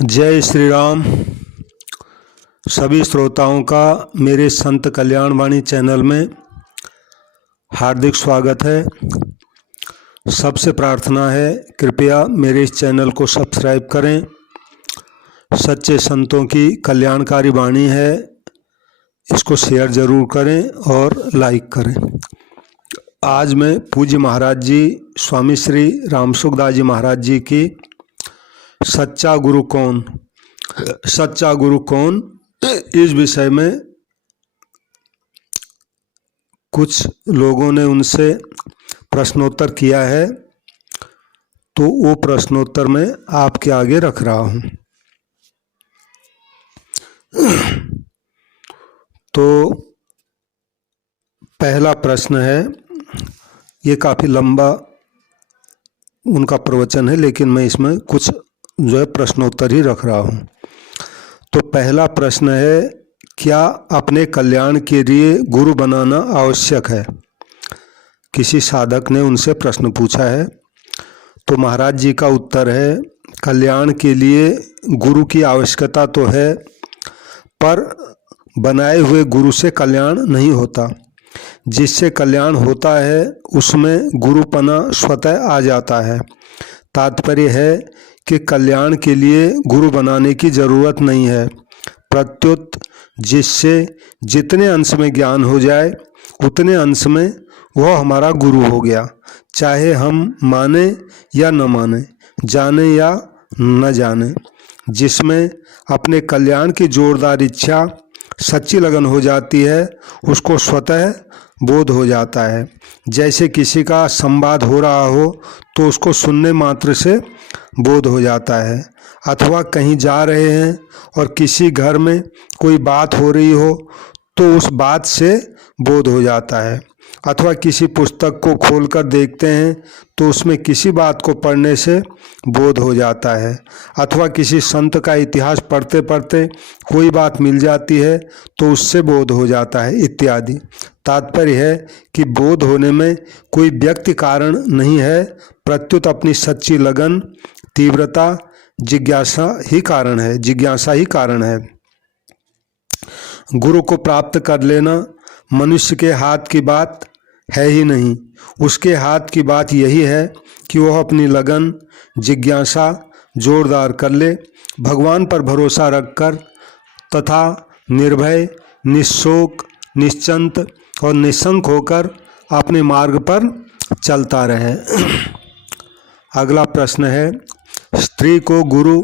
जय श्री राम। सभी श्रोताओं का मेरे संत कल्याण वाणी चैनल में हार्दिक स्वागत है। सबसे प्रार्थना है कृपया मेरे इस चैनल को सब्सक्राइब करें। सच्चे संतों की कल्याणकारी वाणी है, इसको शेयर ज़रूर करें और लाइक करें। आज मैं पूज्य महाराज जी स्वामी श्री रामसुखदास जी महाराज जी की सच्चा गुरु कौन इस विषय में कुछ लोगों ने उनसे प्रश्नोत्तर किया है, तो वो प्रश्नोत्तर मैं आपके आगे रख रहा हूँ। तो पहला प्रश्न है, ये काफ़ी लंबा उनका प्रवचन है, लेकिन मैं इसमें कुछ जो है प्रश्नोत्तर ही रख रहा हूँ। तो पहला प्रश्न है, क्या अपने कल्याण के लिए गुरु बनाना आवश्यक है? किसी साधक ने उनसे प्रश्न पूछा है। तो महाराज जी का उत्तर है, कल्याण के लिए गुरु की आवश्यकता तो है, पर बनाए हुए गुरु से कल्याण नहीं होता। जिससे कल्याण होता है उसमें गुरुपना स्वतः आ जाता है। तात्पर्य है कि कल्याण के लिए गुरु बनाने की ज़रूरत नहीं है, प्रत्युत जिससे जितने अंश में ज्ञान हो जाए उतने अंश में वह हमारा गुरु हो गया। चाहे हम माने या न माने, जाने या न जाने, जिसमें अपने कल्याण की जोरदार इच्छा सच्ची लगन हो जाती है, उसको स्वतः बोध हो जाता है। जैसे किसी का संवाद हो रहा हो तो उसको सुनने मात्र से बोध हो जाता है, अथवा कहीं जा रहे हैं और किसी घर में कोई बात हो रही हो तो उस बात से बोध हो जाता है, अथवा किसी पुस्तक को खोलकर देखते हैं तो उसमें किसी बात को पढ़ने से बोध हो जाता है, अथवा किसी संत का इतिहास पढ़ते पढ़ते कोई बात मिल जाती है तो उससे बोध हो जाता है इत्यादि। तात्पर्य है कि बोध होने में कोई व्यक्ति कारण नहीं है, प्रत्युत अपनी सच्ची लगन, तीव्रता, जिज्ञासा ही कारण है। गुरु को प्राप्त कर लेना मनुष्य के हाथ की बात है ही नहीं। उसके हाथ की बात यही है कि वह अपनी लगन, जिज्ञासा जोरदार कर ले, भगवान पर भरोसा रखकर तथा निर्भय, निशोक, निश्चिंत और निशंक होकर अपने मार्ग पर चलता रहे। अगला प्रश्न है, स्त्री को गुरु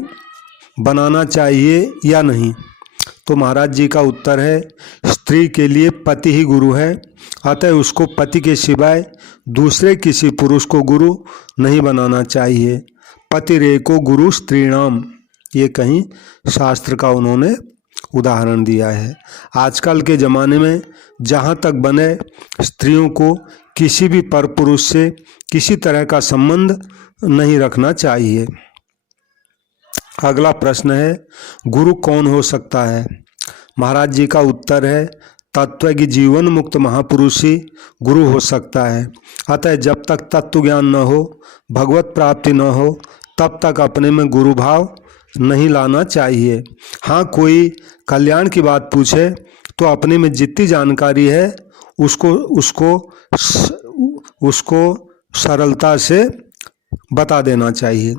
बनाना चाहिए या नहीं? तो महाराज जी का उत्तर है, स्त्री के लिए पति ही गुरु है, अतः उसको पति के सिवाय दूसरे किसी पुरुष को गुरु नहीं बनाना चाहिए। पतिरेको गुरु स्त्रीणाम, ये कहीं शास्त्र का उन्होंने उदाहरण दिया है। आजकल के ज़माने में जहाँ तक बने स्त्रियों को किसी भी पर पुरुष से किसी तरह का संबंध नहीं रखना चाहिए। अगला प्रश्न है, गुरु कौन हो सकता है? महाराज जी का उत्तर है, तत्व जीवन मुक्त महापुरुष ही गुरु हो सकता है। अतः जब तक तत्व ज्ञान न हो, भगवत प्राप्ति न हो, तब तक अपने में गुरु भाव नहीं लाना चाहिए। हाँ, कोई कल्याण की बात पूछे तो अपने में जितनी जानकारी है उसको सरलता से बता देना चाहिए।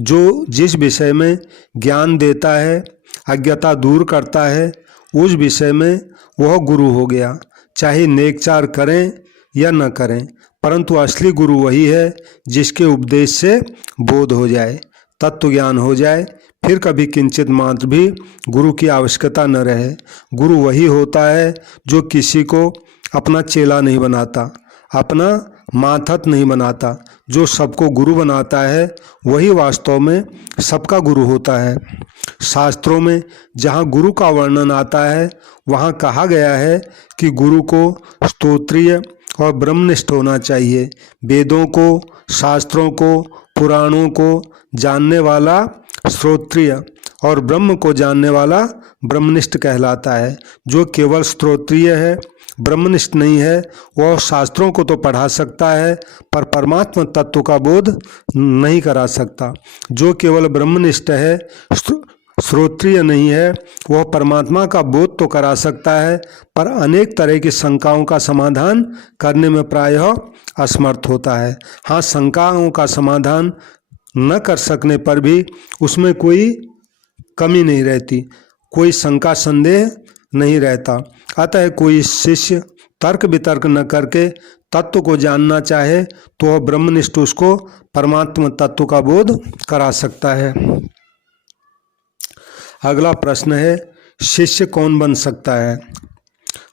जो जिस विषय में ज्ञान देता है, अज्ञता दूर करता है, उस विषय में वह गुरु हो गया। चाहे नेकचार करें या न करें, परंतु असली गुरु वही है जिसके उपदेश से बोध हो जाए, तत्व ज्ञान हो जाए, फिर कभी किंचित मात्र भी गुरु की आवश्यकता न रहे। गुरु वही होता है जो किसी को अपना चेला नहीं बनाता, अपना माथत नहीं बनाता। जो सबको गुरु बनाता है वही वास्तव में सबका गुरु होता है। शास्त्रों में जहाँ गुरु का वर्णन आता है वहाँ कहा गया है कि गुरु को स्तोत्रीय और ब्रह्मनिष्ठ होना चाहिए। वेदों को, शास्त्रों को, पुराणों को जानने वाला श्रोत्रिय और ब्रह्म को जानने वाला ब्रह्मनिष्ठ कहलाता है। जो केवल स्तोत्रीय है, ब्रह्मनिष्ठ नहीं है, वह शास्त्रों को तो पढ़ा सकता है पर परमात्मा तत्व का बोध नहीं करा सकता। जो केवल ब्रह्मनिष्ठ है, श्रोत्रिय नहीं है, वह परमात्मा का बोध तो करा सकता है, पर अनेक तरह की शंकाओं का समाधान करने में प्रायः असमर्थ होता है। हाँ, शंकाओं का समाधान न कर सकने पर भी उसमें कोई कमी नहीं रहती, कोई शंका संदेह नहीं रहता। अतः कोई शिष्य तर्क वितर्क न करके तत्व को जानना चाहे तो वह ब्रह्मनिष्ठ उसको परमात्मा तत्व का बोध करा सकता है। अगला प्रश्न है, शिष्य कौन बन सकता है?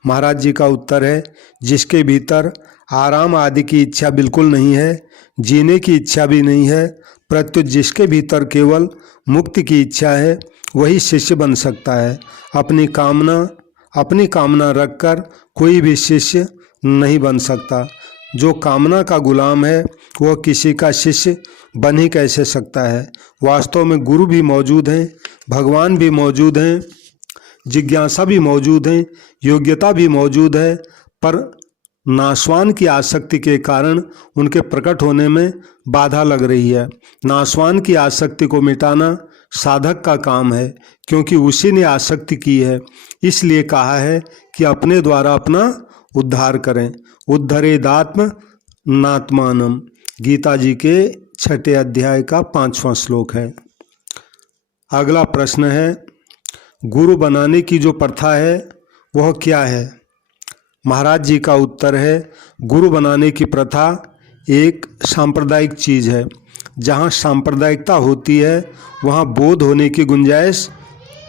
महाराज जी का उत्तर है, जिसके भीतर आराम आदि की इच्छा बिल्कुल नहीं है, जीने की इच्छा भी नहीं है, प्रत्युत जिसके भीतर केवल मुक्ति की इच्छा है, वही शिष्य बन सकता है। अपनी कामना रखकर कोई भी शिष्य नहीं बन सकता। जो कामना का गुलाम है वह किसी का शिष्य बन ही कैसे सकता है? वास्तव में गुरु भी मौजूद हैं, भगवान भी मौजूद हैं, जिज्ञासा भी मौजूद है, योग्यता भी मौजूद है, पर नाशवान की आसक्ति के कारण उनके प्रकट होने में बाधा लग रही है। नाशवान की आसक्ति को मिटाना साधक का काम है, क्योंकि उसी ने आसक्ति की है। इसलिए कहा है कि अपने द्वारा अपना उद्धार करें। उद्धरेदात्म नात्मानम, गीता जी के 6 अध्याय का 5वां श्लोक है। अगला प्रश्न है, गुरु बनाने की जो प्रथा है वह क्या है? महाराज जी का उत्तर है, गुरु बनाने की प्रथा एक सांप्रदायिक चीज़ है। जहाँ सांप्रदायिकता होती है वहाँ बोध होने की गुंजाइश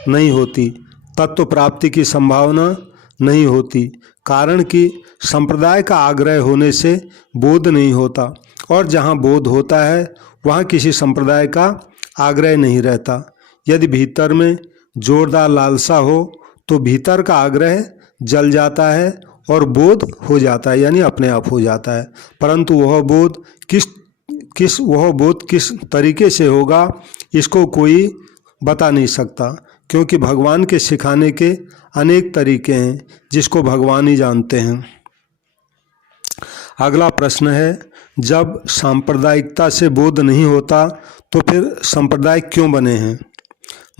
नहीं होती, तत्व प्राप्ति की संभावना नहीं होती। कारण कि संप्रदाय का आग्रह होने से बोध नहीं होता, और जहाँ बोध होता है वहाँ किसी संप्रदाय का आग्रह नहीं रहता। यदि भीतर में जोरदार लालसा हो तो भीतर का आग्रह जल जाता है और बोध हो जाता है, यानी अपने आप हो जाता है। परंतु वह बोध किस तरीके से होगा इसको कोई बता नहीं सकता, क्योंकि भगवान के सिखाने के अनेक तरीके हैं जिसको भगवान ही जानते हैं। अगला प्रश्न है, जब सांप्रदायिकता से बोध नहीं होता तो फिर संप्रदाय क्यों बने हैं?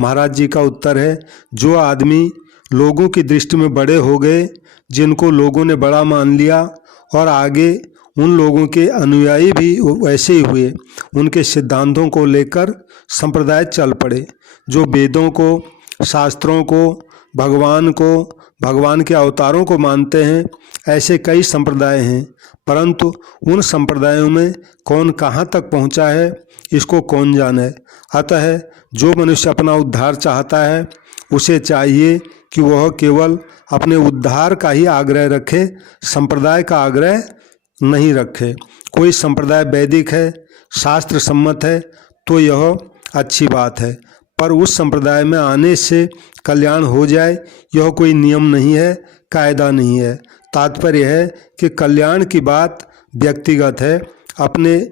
महाराज जी का उत्तर है, जो आदमी लोगों की दृष्टि में बड़े हो गए, जिनको लोगों ने बड़ा मान लिया और आगे उन लोगों के अनुयायी भी वैसे ही हुए, उनके सिद्धांतों को लेकर संप्रदाय चल पड़े। जो वेदों को, शास्त्रों को, भगवान के अवतारों को मानते हैं, ऐसे कई संप्रदाय हैं। परंतु उन संप्रदायों में कौन कहाँ तक पहुँचा है इसको कौन जाने। अतः जो मनुष्य अपना उद्धार चाहता है उसे चाहिए कि वह केवल अपने उद्धार का ही आग्रह रखे, संप्रदाय का आग्रह नहीं रखे। कोई संप्रदाय वैदिक है, शास्त्र सम्मत है तो यह अच्छी बात है, पर उस संप्रदाय में आने से कल्याण हो जाए यह कोई नियम नहीं है, कायदा नहीं है। तात्पर्य है कि कल्याण की बात व्यक्तिगत है, अपने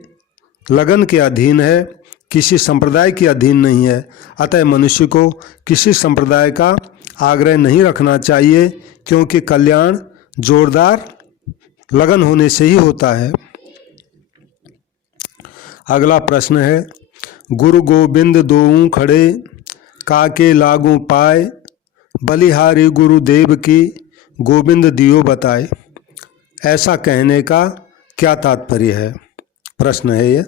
लगन के अधीन है, किसी संप्रदाय के अधीन नहीं है। अतः मनुष्य को किसी संप्रदाय का आग्रह नहीं रखना चाहिए, क्योंकि कल्याण जोरदार लगन होने से ही होता है। अगला प्रश्न है, गुरु गोविंद दोऊ खड़े, काके लागू पाए, बलिहारी गुरुदेव की गोविंद दियो बताए। ऐसा कहने का क्या तात्पर्य है? प्रश्न है ये।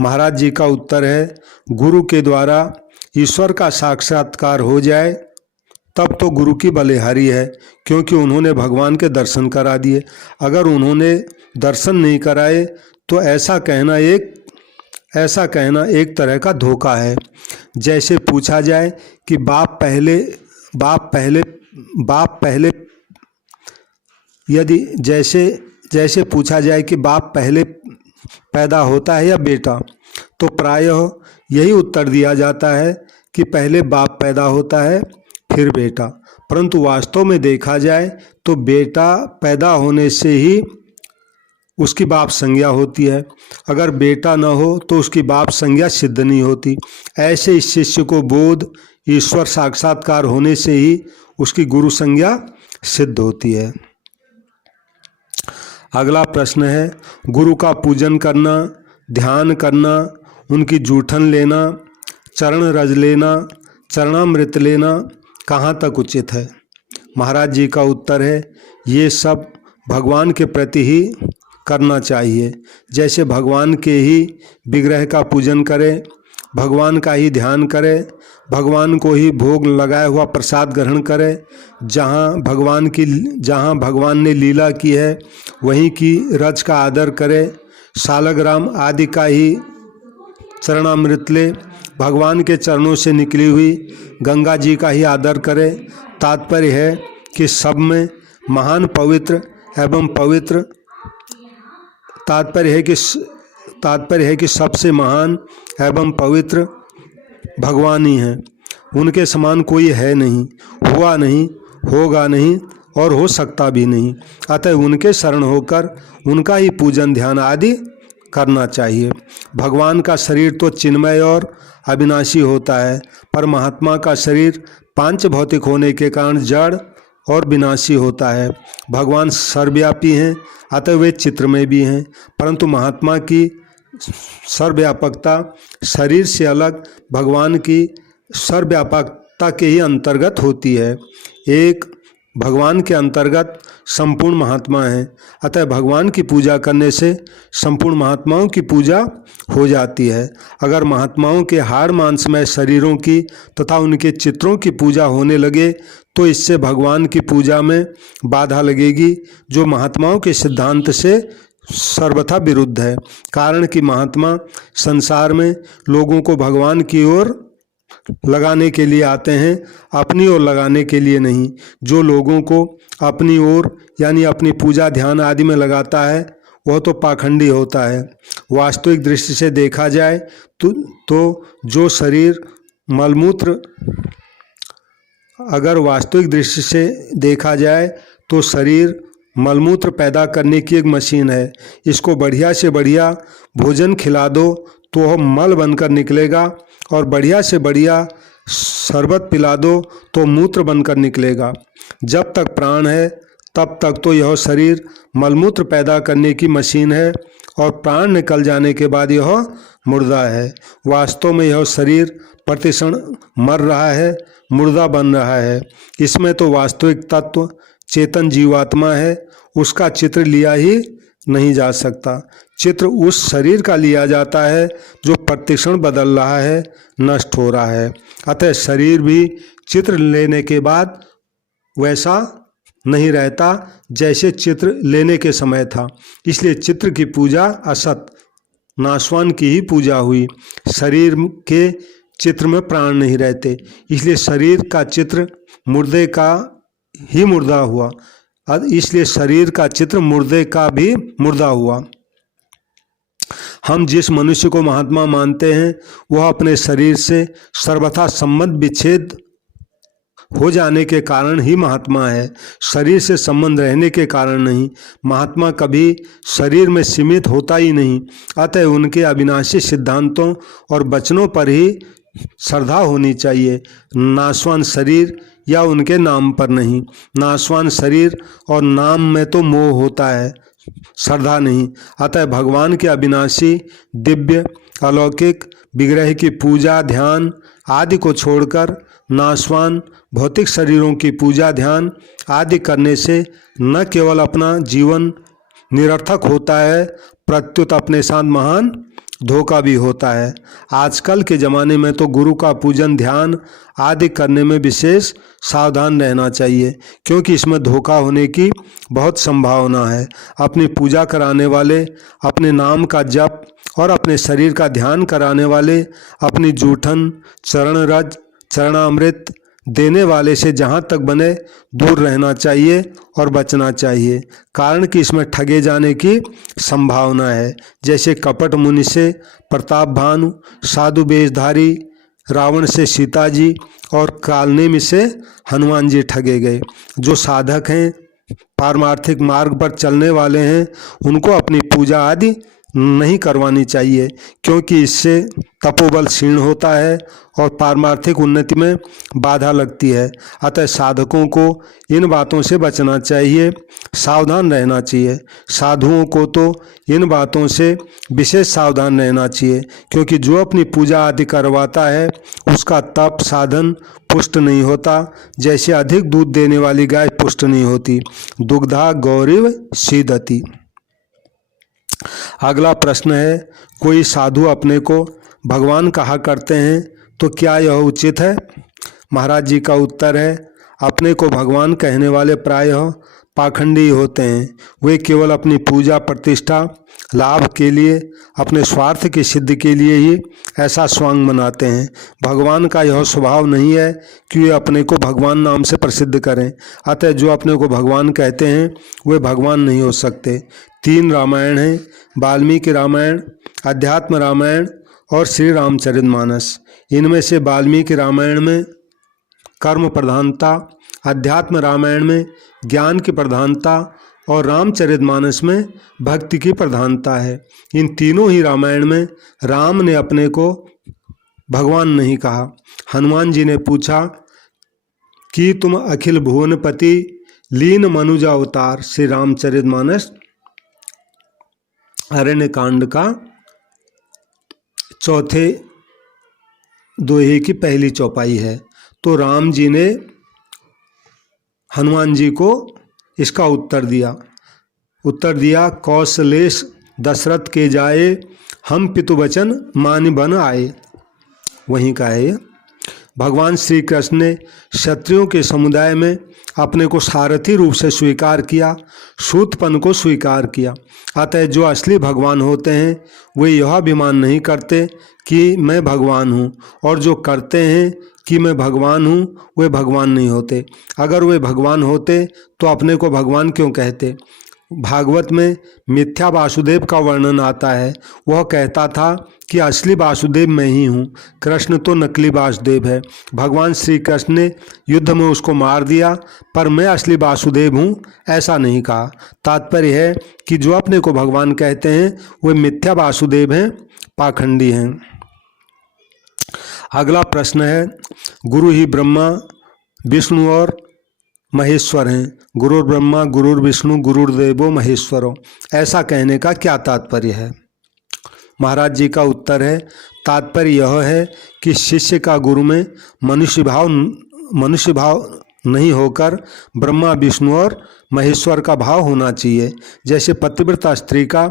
महाराज जी का उत्तर है, गुरु के द्वारा ईश्वर का साक्षात्कार हो जाए तब तो गुरु की बलिहारी है, क्योंकि उन्होंने भगवान के दर्शन करा दिए। अगर उन्होंने दर्शन नहीं कराए तो ऐसा कहना एक तरह का धोखा है। जैसे पूछा जाए कि बाप पहले यदि जैसे पूछा जाए कि बाप पहले पैदा होता है या बेटा, तो प्रायः यही उत्तर दिया जाता है कि पहले बाप पैदा होता है फिर बेटा। परंतु वास्तव में देखा जाए तो बेटा पैदा होने से ही उसकी बाप संज्ञा होती है। अगर बेटा न हो तो उसकी बाप संज्ञा सिद्ध नहीं होती। ऐसे इस शिष्य को बोध ईश्वर साक्षात्कार होने से ही उसकी गुरु संज्ञा सिद्ध होती है। अगला प्रश्न है, गुरु का पूजन करना, ध्यान करना, उनकी जूठन लेना, चरण रज लेना, चरणामृत लेना कहाँ तक उचित है? महाराज जी का उत्तर है, ये सब भगवान के प्रति ही करना चाहिए। जैसे भगवान के ही विग्रह का पूजन करें, भगवान का ही ध्यान करें, भगवान को ही भोग लगाया हुआ प्रसाद ग्रहण करें, जहाँ भगवान ने लीला की है वहीं की रज का आदर करें, सालग्राम आदि का ही चरणामृत ले, भगवान के चरणों से निकली हुई गंगा जी का ही आदर करें। तात्पर्य है कि सब में महान पवित्र एवं पवित्र तात्पर्य है कि सबसे महान एवं पवित्र भगवान ही हैं। उनके समान कोई है नहीं, हुआ नहीं, होगा नहीं और हो सकता भी नहीं। अतः उनके शरण होकर उनका ही पूजन ध्यान आदि करना चाहिए। भगवान का शरीर तो चिन्मय और अविनाशी होता है, पर महात्मा का शरीर पांच भौतिक होने के कारण जड़ और विनाशी होता है। भगवान सर्वव्यापी हैं, अतः वे चित्र में भी हैं, परंतु महात्मा की सर्वव्यापकता शरीर से अलग भगवान की सर्वव्यापकता के ही अंतर्गत होती है। एक भगवान के अंतर्गत संपूर्ण महात्मा हैं, अतः भगवान की पूजा करने से संपूर्ण महात्माओं की पूजा हो जाती है। अगर महात्माओं के हाड़ मांसमय शरीरों की तथा उनके चित्रों की पूजा होने लगे तो इससे भगवान की पूजा में बाधा लगेगी, जो महात्माओं के सिद्धांत से सर्वथा विरुद्ध है। कारण कि महात्मा संसार में लोगों को भगवान की ओर लगाने के लिए आते हैं, अपनी ओर लगाने के लिए नहीं। जो लोगों को अपनी ओर यानी अपनी पूजा ध्यान आदि में लगाता है वह तो पाखंडी होता है। वास्तविक दृष्टि से देखा जाए तो जो शरीर मलमूत्र अगर वास्तविक दृष्टि से देखा जाए तो शरीर मलमूत्र पैदा करने की एक मशीन है। इसको बढ़िया से बढ़िया भोजन खिला दो तो वह मल बनकर निकलेगा, और बढ़िया से बढ़िया शरबत पिला दो तो मूत्र बनकर निकलेगा। जब तक प्राण है तब तक तो यह शरीर मलमूत्र पैदा करने की मशीन है, और प्राण निकल जाने के बाद यह मुर्दा है। वास्तव में यह शरीर प्रतिक्षण मर रहा है, मुर्दा बन रहा है। इसमें तो वास्तविक तत्व चेतन जीवात्मा है, उसका चित्र लिया ही नहीं जा सकता। चित्र उस शरीर का लिया जाता है जो प्रतिक्षण बदल रहा है, नष्ट हो रहा है। अतः शरीर भी चित्र लेने के बाद वैसा नहीं रहता जैसे चित्र लेने के समय था। इसलिए चित्र की पूजा असत नाशवान की ही पूजा हुई। शरीर के चित्र में प्राण नहीं रहते, इसलिए शरीर का चित्र मुर्दे का ही मुर्दा हुआ, इसलिए शरीर का चित्र मुर्दे का भी मुर्दा हुआ। हम जिस मनुष्य को महात्मा मानते हैं वह अपने शरीर से सर्वथा संबंध विच्छेद हो जाने के कारण ही महात्मा है, शरीर से संबंध रहने के कारण नहीं। महात्मा कभी शरीर में सीमित होता ही नहीं। अतः उनके अविनाशी सिद्धांतों और वचनों पर ही श्रद्धा होनी चाहिए, नाशवान शरीर या उनके नाम पर नहीं। नाशवान शरीर और नाम में तो मोह होता है, श्रद्धा नहीं। अतः भगवान के अविनाशी दिव्य अलौकिक विग्रह की पूजा ध्यान आदि को छोड़कर नाशवान भौतिक शरीरों की पूजा ध्यान आदि करने से न केवल अपना जीवन निरर्थक होता है, प्रत्युत अपने साथ महान धोखा भी होता है। आजकल के ज़माने में तो गुरु का पूजन ध्यान आदि करने में विशेष सावधान रहना चाहिए, क्योंकि इसमें धोखा होने की बहुत संभावना है। अपनी पूजा कराने वाले, अपने नाम का जप और अपने शरीर का ध्यान कराने वाले, अपनी जूठन चरण रज चरणामृत देने वाले से जहाँ तक बने दूर रहना चाहिए और बचना चाहिए। कारण कि इसमें ठगे जाने की संभावना है। जैसे कपट मुनि से प्रताप भानु, साधु वेशधारी रावण से सीता जी और कालनेमि से हनुमान जी ठगे गए। जो साधक हैं, पारमार्थिक मार्ग पर चलने वाले हैं, उनको अपनी पूजा आदि नहीं करवानी चाहिए, क्योंकि इससे तपोबल क्षीण होता है और पारमार्थिक उन्नति में बाधा लगती है। अतः साधकों को इन बातों से बचना चाहिए, सावधान रहना चाहिए। साधुओं को तो इन बातों से विशेष सावधान रहना चाहिए, क्योंकि जो अपनी पूजा आदि करवाता है उसका तप साधन पुष्ट नहीं होता, जैसे अधिक दूध देने वाली गाय पुष्ट नहीं होती। दुग्धा गौरीव सीदति। अगला प्रश्न है, कोई साधु अपने को भगवान कहा करते हैं तो क्या यह उचित है? महाराज जी का उत्तर है, अपने को भगवान कहने वाले प्रायः पाखंडी होते हैं। वे केवल अपनी पूजा प्रतिष्ठा लाभ के लिए, अपने स्वार्थ की सिद्धि के लिए ही ऐसा स्वांग मनाते हैं। भगवान का यह स्वभाव नहीं है कि वे अपने को भगवान नाम से प्रसिद्ध करें। अतः जो अपने को भगवान कहते हैं वे भगवान नहीं हो सकते। 3 रामायण हैं, वाल्मीकि रामायण, अध्यात्म रामायण और श्री रामचरितमानस। इनमें से वाल्मीकि रामायण में कर्म प्रधानता, अध्यात्म रामायण में ज्ञान की प्रधानता और रामचरितमानस में भक्ति की प्रधानता है। इन तीनों ही रामायण में राम ने अपने को भगवान नहीं कहा। हनुमान जी ने पूछा कि तुम अखिल भुवनपति लीन मनुज अवतार। श्री रामचरितमानस अरण्य कांड का चौथे दोहे की पहली चौपाई है। तो राम जी ने हनुमान जी को इसका उत्तर दिया, कौशलेश दशरथ के जाए, हम पितुवचन मान बन आए। वहीं का है ये। भगवान श्री कृष्ण ने क्षत्रियों के समुदाय में अपने को सारथी रूप से स्वीकार किया, सूतपन को स्वीकार किया। अतः जो असली भगवान होते हैं वे यह अभिमान नहीं करते कि मैं भगवान हूँ, और जो करते हैं कि मैं भगवान हूँ वे भगवान नहीं होते। अगर वे भगवान होते तो अपने को भगवान क्यों कहते? भागवत में मिथ्या वासुदेव का वर्णन आता है। वह कहता था कि असली वासुदेव मैं ही हूँ, कृष्ण तो नकली वासुदेव है। भगवान श्री कृष्ण ने युद्ध में उसको मार दिया, पर मैं असली वासुदेव हूँ ऐसा नहीं कहा। तात्पर्य है कि जो अपने को भगवान कहते हैं वे मिथ्या वासुदेव हैं, पाखंडी हैं। अगला प्रश्न है, गुरु ही ब्रह्मा विष्णु और महेश्वर हैं। गुरु ब्रह्मा गुरु विष्णु गुरुर्देवो महेश्वरो, ऐसा कहने का क्या तात्पर्य है? महाराज जी का उत्तर है, तात्पर्य यह है कि शिष्य का गुरु में मनुष्य भाव नहीं होकर ब्रह्मा विष्णु और महेश्वर का भाव होना चाहिए। जैसे पतिव्रता स्त्री का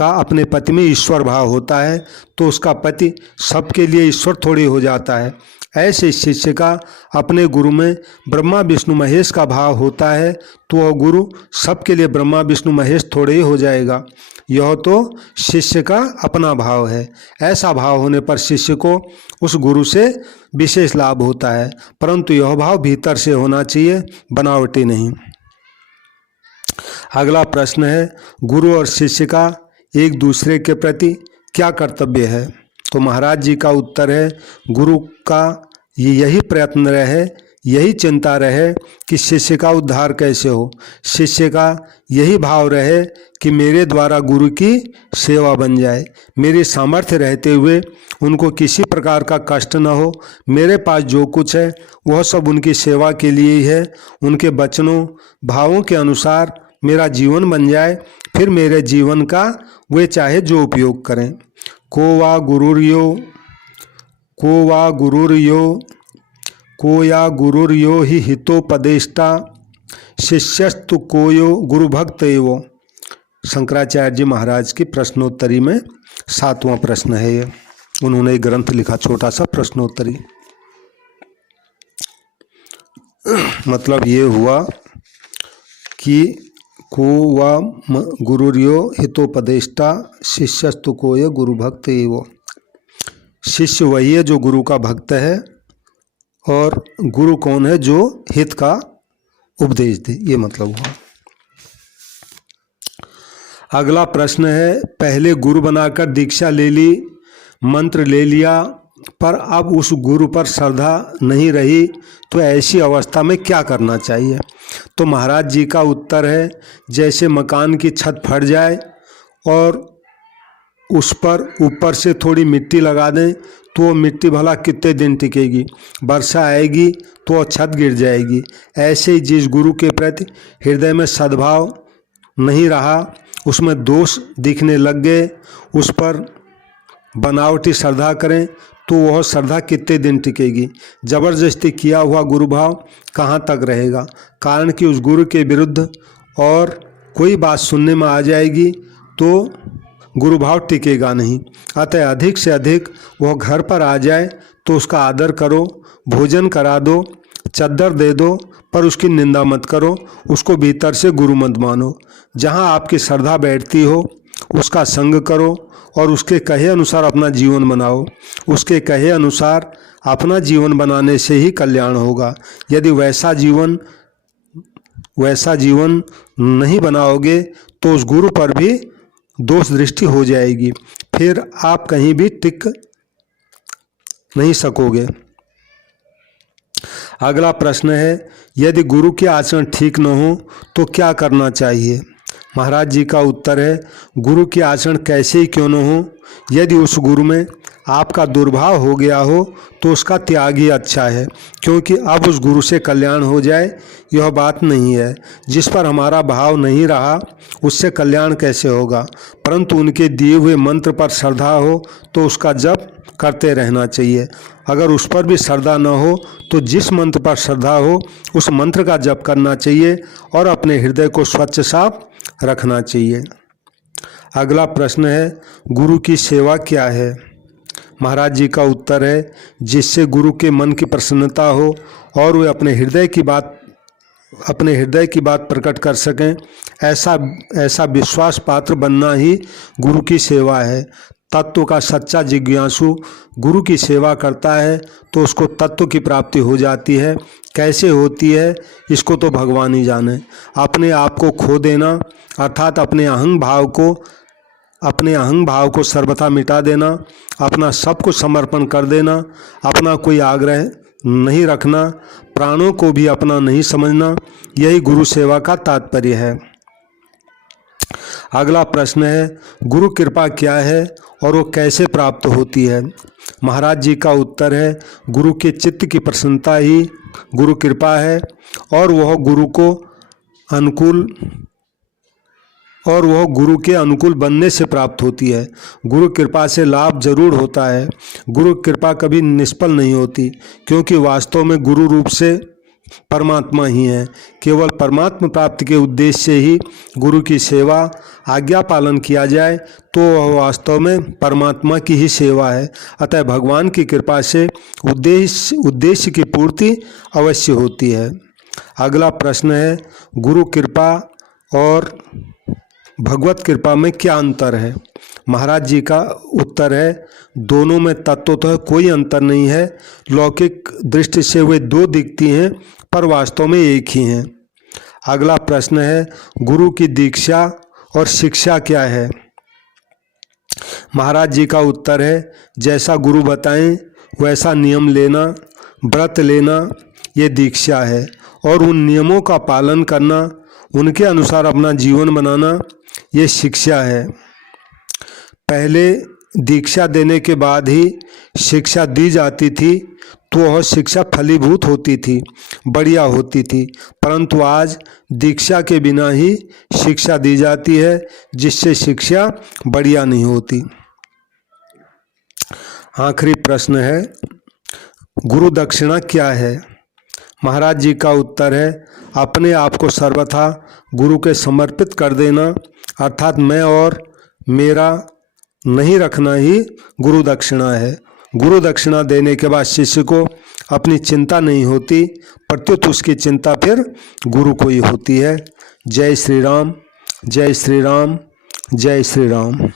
अपने पति में ईश्वर भाव होता है तो उसका पति सबके लिए ईश्वर थोड़ी हो जाता है। ऐसे शिष्य का अपने गुरु में ब्रह्मा विष्णु महेश का भाव होता है तो वह गुरु सबके लिए ब्रह्मा विष्णु महेश थोड़े ही हो जाएगा। यह तो शिष्य का अपना भाव है। ऐसा भाव होने पर शिष्य को उस गुरु से विशेष लाभ होता है, परंतु यह भाव भीतर से होना चाहिए, बनावटी नहीं। अगला प्रश्न है, गुरु और शिष्य का एक दूसरे के प्रति क्या कर्तव्य है? तो महाराज जी का उत्तर है, गुरु का यही प्रयत्न रहे, यही चिंता रहे कि शिष्य का उद्धार कैसे हो। शिष्य का यही भाव रहे कि मेरे द्वारा गुरु की सेवा बन जाए, मेरी सामर्थ्य रहते हुए उनको किसी प्रकार का कष्ट न हो। मेरे पास जो कुछ है वह सब उनकी सेवा के लिए ही है। उनके वचनों भावों के अनुसार मेरा जीवन बन जाए, फिर मेरे जीवन का वे चाहे जो उपयोग करें। को या गुरुर्यो ही हितोपदेष्टा शिष्यस्तु कोयो गुरु भक्त एवो। शंकराचार्य जी महाराज की प्रश्नोत्तरी में 7वां प्रश्न है ये। उन्होंने एक ग्रंथ लिखा, छोटा सा प्रश्नोत्तरी। मतलब ये हुआ कि को वा गुरुर्यो हितोपदेष्टा शिष्यस्तु कोय गुरु भक्त एवो। शिष्य वही है जो गुरु का भक्त है, और गुरु कौन है? जो हित का उपदेश दे, ये मतलब हुआ। अगला प्रश्न है, पहले गुरु बनाकर दीक्षा ले ली, मंत्र ले लिया, पर अब उस गुरु पर श्रद्धा नहीं रही, तो ऐसी अवस्था में क्या करना चाहिए? तो महाराज जी का उत्तर है, जैसे मकान की छत फट जाए और उस पर ऊपर से थोड़ी मिट्टी लगा दें तो वो मिट्टी भला कितने दिन टिकेगी, वर्षा आएगी तो वो छत गिर जाएगी। ऐसे ही जिस गुरु के प्रति हृदय में सद्भाव नहीं रहा, उसमें दोष दिखने लग गए, उस पर बनावटी श्रद्धा करें तो वह श्रद्धा कितने दिन टिकेगी। जबरदस्ती किया हुआ गुरु भाव कहाँ तक रहेगा, कारण कि उस गुरु के विरुद्ध और कोई बात सुनने में आ जाएगी तो गुरु भाव टिकेगा नहीं। अतः अधिक से अधिक वह घर पर आ जाए तो उसका आदर करो, भोजन करा दो, चद्दर दे दो, पर उसकी निंदा मत करो, उसको भीतर से गुरु मत मानो। जहाँ आपकी श्रद्धा बैठती हो उसका संग करो और उसके कहे अनुसार अपना जीवन बनाओ। उसके कहे अनुसार अपना जीवन बनाने से ही कल्याण होगा। यदि वैसा जीवन नहीं बनाओगे तो उस गुरु पर भी दोष दृष्टि हो जाएगी, फिर आप कहीं भी टिक नहीं सकोगे। अगला प्रश्न है, यदि गुरु के आचरण ठीक न हो तो क्या करना चाहिए। महाराज जी का उत्तर है, गुरु के आचरण कैसे ही क्यों न हो, यदि उस गुरु में आपका दुर्भाव हो गया हो तो उसका त्याग ही अच्छा है, क्योंकि अब उस गुरु से कल्याण हो जाए यह बात नहीं है। जिस पर हमारा भाव नहीं रहा उससे कल्याण कैसे होगा, परंतु उनके दिए हुए मंत्र पर श्रद्धा हो तो उसका जप करते रहना चाहिए। अगर उस पर भी श्रद्धा न हो तो जिस मंत्र पर श्रद्धा हो उस मंत्र का जप करना चाहिए और अपने हृदय को स्वच्छ साफ रखना चाहिए। अगला प्रश्न है, गुरु की सेवा क्या है। महाराज जी का उत्तर है, जिससे गुरु के मन की प्रसन्नता हो और वे अपने हृदय की बात प्रकट कर सकें, ऐसा विश्वास पात्र बनना ही गुरु की सेवा है। तत्व का सच्चा जिज्ञासु गुरु की सेवा करता है तो उसको तत्व की प्राप्ति हो जाती है। कैसे होती है इसको तो भगवान ही जाने। अपने आप को खो देना अर्थात अपने अहंग भाव को सर्वथा मिटा देना, अपना सब कुछ समर्पण कर देना, अपना कोई आग्रह नहीं रखना, प्राणों को भी अपना नहीं समझना, यही गुरु सेवा का तात्पर्य है। अगला प्रश्न है, गुरु कृपा क्या है और वो कैसे प्राप्त होती है। महाराज जी का उत्तर है, गुरु के चित्त की प्रसन्नता ही गुरु कृपा है और वह गुरु के अनुकूल बनने से प्राप्त होती है। गुरु कृपा से लाभ जरूर होता है, गुरु कृपा कभी निष्फल नहीं होती, क्योंकि वास्तव में गुरु रूप से परमात्मा ही है। केवल परमात्मा प्राप्ति के उद्देश्य से ही गुरु की सेवा आज्ञा पालन किया जाए तो वह वास्तव में परमात्मा की ही सेवा है। अतः भगवान की कृपा से उद्देश्य की पूर्ति अवश्य होती है। अगला प्रश्न है, गुरु कृपा और भगवत कृपा में क्या अंतर है। महाराज जी का उत्तर है, दोनों में तत्वतः कोई अंतर नहीं है। लौकिक दृष्टि से वे दो दिखती हैं पर वास्तव में एक ही हैं। अगला प्रश्न है, गुरु की दीक्षा और शिक्षा क्या है। महाराज जी का उत्तर है, जैसा गुरु बताएं वैसा नियम लेना, व्रत लेना ये दीक्षा है और उन नियमों का पालन करना, उनके अनुसार अपना जीवन बनाना ये शिक्षा है। पहले दीक्षा देने के बाद ही शिक्षा दी जाती थी तो वह शिक्षा फलीभूत होती थी, बढ़िया होती थी, परंतु आज दीक्षा के बिना ही शिक्षा दी जाती है जिससे शिक्षा बढ़िया नहीं होती। आखिरी प्रश्न है, गुरु दक्षिणा क्या है। महाराज जी का उत्तर है, अपने आप को सर्वथा गुरु के समर्पित कर देना अर्थात मैं और मेरा नहीं रखना ही गुरु दक्षिणा है। गुरु दक्षिणा देने के बाद शिष्य को अपनी चिंता नहीं होती, प्रत्युत उसकी चिंता फिर गुरु को ही होती है। जय श्री राम, जय श्री राम, जय श्री राम।